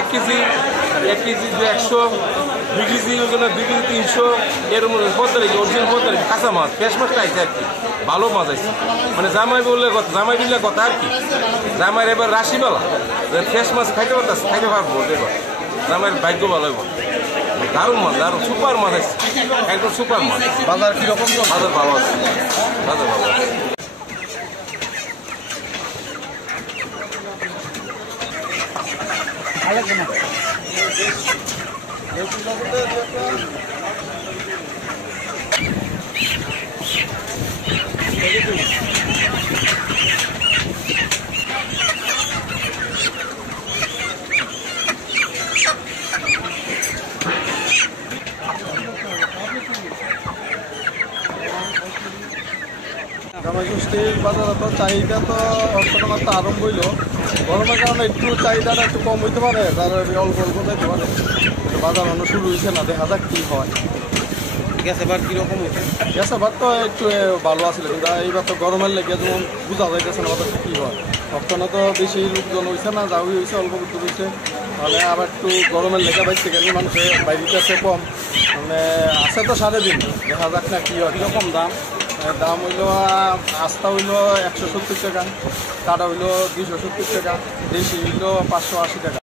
এক কেজি যে 100, 2 কেজি ওজনে 2 কেজি 300, এর মধ্যে 45 অরিজিনাল 45 কাঁচা মাছ, ফ্রেশ মাছটা আইছে আর কি, ভালো মাছ আইছে। মানে জামাই বললে কথা আর কি, জামাইয়ের এবার রাশিবেলা ফ্রেশ মাছ খাইতে পারবো এবার, জামাইয়ের ভাগ্য ভালো হইব। দারুণ মাছ, দারুণ সুপার মাছ আছে, একদম সুপার মাছ। বাজার কিরকম? বাজার ভালো আছে, বাজার ভালো আছে। জামাইষষ্ঠীর বাজারে তো চাহিদা তো অর্থমাত্রা আরম্ভ হইল, গরমের কারণে একটু চাহিদাটা একটু কম হইতে পারে, তারা অল্প অল্প যাইতে পারে, বাজার অন্য শুরু হয়েছে না, দেখা যাক কী হয়। গ্যাস এবার কীরকম হয়েছে? গ্যাস এবার তো একটু ভালো আসলে, কিন্তু এইবার তো গরমের লেগে যেমন বোঝা যাইতেছে না বাজারটা কী হয়। তখনও তো বেশি লোকজন হয়েছে না, যাওই হয়েছে, অল্প কিছু হয়েছে, তাহলে আবার একটু গরমের লেগে বাইতে গেলে মানুষের বাইরে আছে কম, মানে আছে তো 3.5, দেখা যাক না কী হয়। কীরকম দাম? দাম হইলো আস্তা হইলো 170 টাকা, কাটা হইলো 270 টাকা, দেশি হইলো 580 টাকা।